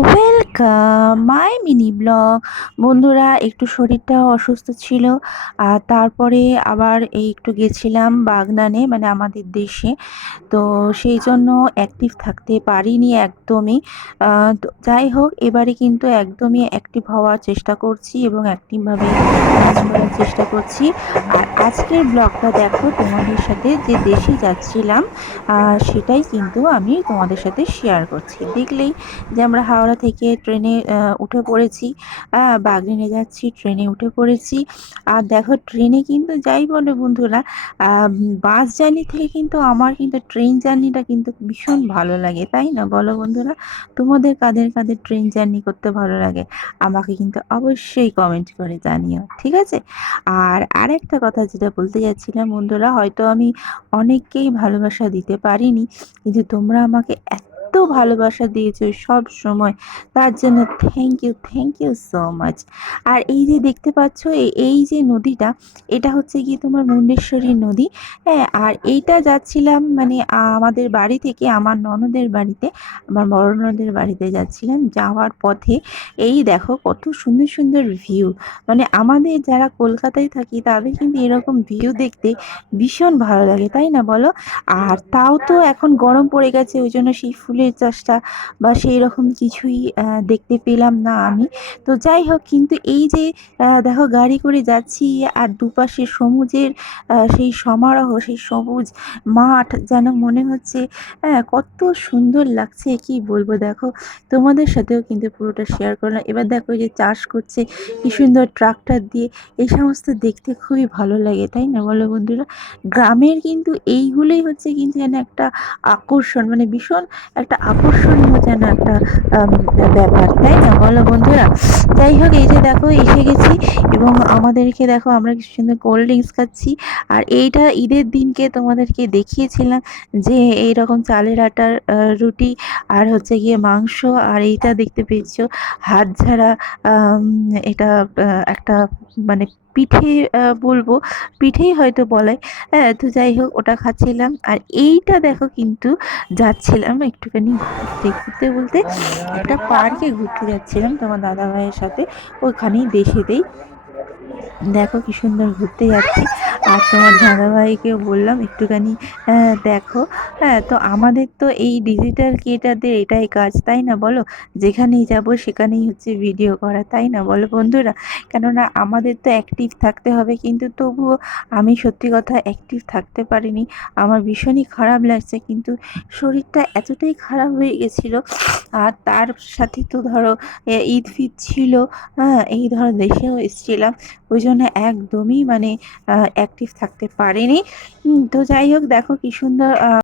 Welcome my mini blog. বন্ধুরা, একটু শরীরটাও অসুস্থ ছিল। আর তারপরে আবার এই একটু গেছিলাম বাগনানে, মানে আমাদের দেশে। তো সেই জন্য অ্যাক্টিভ থাকতে পারিনি একদমই। তো যাই হোক, এবারে কিন্তু একদমই অ্যাক্টিভ হওয়ার চেষ্টা করছি এবং অ্যাক্টিভভাবে কাজ করার চেষ্টা করছি। আর আজকের ব্লগটা দেখো, তোমাদের সাথে যে দেশে যাচ্ছিলাম সেটাই কিন্তু আমি তোমাদের সাথে শেয়ার করছি। দেখলেই যে আমরা হাওড়া থেকে ট্রেনে উঠে পড়েছি, বাগনানে যাচ্ছি, ট্রেনে উঠে পড়েছি। আর দেখো, ট্রেনে কিন্তু যাই বলো বন্ধুরা, বাস জার্নি থেকে কিন্তু আমার কিন্তু ট্রেন জার্নিটা কিন্তু ভীষণ ভালো লাগে, তাই না বলো বন্ধুরা? তোমাদের কাদের কাদের ট্রেন জার্নি করতে ভালো লাগে আমাকে কিন্তু অবশ্যই কমেন্ট করে জানিও, ঠিক আছে? আর আরেকটা কথা যেটা বলতে যাচ্ছিলাম বন্ধুরা, হয়তো আমি অনেককেই ভালোবাসা দিতে পারিনি, কিন্তু তোমরা আমাকে এত ভালোবাসা দিয়েছো সব সময়, তার জন্য থ্যাংক ইউ সো মাচ। আর এই যে দেখতে পাচ্ছ, এই যে নদীটা, এটা হচ্ছে কি তোমার মুন্ডেশ্বরী নদী। হ্যাঁ, আর এইটা যাচ্ছিলাম মানে আমাদের বাড়ি থেকে আমার ননদের বাড়িতে, আমার বড় ননদের বাড়িতে যাচ্ছিলাম। যাওয়ার পথে এই দেখো কত সুন্দর সুন্দর ভিউ। মানে আমাদের যারা কলকাতায় থাকি তাদের কিন্তু এরকম ভিউ দেখতে ভীষণ ভালো লাগে, তাই না বলো? আর তাও তো এখন গরম পড়ে গেছে, ওই জন্য সেই ফুলের চাষটা বা সেই রকম কিছুই দেখতে পেলাম না আমি। তো যাই হোক, কিন্তু এই যে দেখো গাড়ি করে যাচ্ছি, আর দুপাশে সমুজের সেই সমারোহ, সেই সবুজ মাঠ, যেন মনে হচ্ছে কত সুন্দর লাগছে, কি বলবো। দেখো, তোমাদের সাথেও কিন্তু পুরোটা শেয়ার করলাম। এবার দেখো, এই যে চাষ করছে কি সুন্দর ট্রাক্টর দিয়ে, এই সমস্ত দেখতে খুবই ভালো লাগে, তাই না বলো বন্ধুরা? গ্রামের কিন্তু এইগুলোই হচ্ছে কিন্তু যেন একটা আকর্ষণ, মানে ভীষণ একটা আকর্ষণীয় যেন একটা ব্যাপার, তাই না বলো বন্ধুরা? যাই হোক, এই যে দেখো এসে গেছি, এবং আমাদেরকে দেখো আমরা কি সুন্দর কোল্ড ড্রিঙ্কস খাচ্ছি। আর এইটা ঈদের দিনকে তোমাদেরকে দেখিয়েছিলাম যে এইরকম চালের আটার রুটি, আর হচ্ছে গিয়ে মাংস, আর এইটা দেখতে পেয়েছো হাত ঝাড়া, এটা একটা মানে পিঠে, বলবো পিঠেই হয়তো বলে। হ্যাঁ, তো যাই হোক, ওটা খাচ্ছিলাম। আর এইটা দেখো, কিন্তু যাচ্ছিলাম একটুখানি ঘুরতে ঘুরতে বলতে একটা পার্কে ঘুরতে যাচ্ছিলাম তোমার দাদা ভাইয়ের সাথে, ওখানেই দেশেতেই। দেখো কি সুন্দর ঘুরতে যাচ্ছি। আর তোমার দাদাভাইকেও বললাম একটুখানি দেখো। হ্যাঁ, তো আমাদের তো এই ডিজিটাল ক্রিয়েটারদের এটাই কাজ, তাই না বলো? যেখানেই যাব সেখানেই হচ্ছে ভিডিও করা, তাই না বলো বন্ধুরা? কেননা আমাদের তো অ্যাক্টিভ থাকতে হবে, কিন্তু তবুও আমি সত্যি কথা অ্যাক্টিভ থাকতে পারিনি। আমার ভীষণই খারাপ লাগছে, কিন্তু শরীরটা এতটাই খারাপ হয়ে গেছিলো। আর তার সাথে তো ধরো ঈদ ফিদ ছিল, হ্যাঁ, এই ধরো দেশেও এসেছিলাম, ওই জন্য একদমই মানে অ্যাক্টিভ থাকতে পারিনি। তো যাই হোক, দেখো কি সুন্দর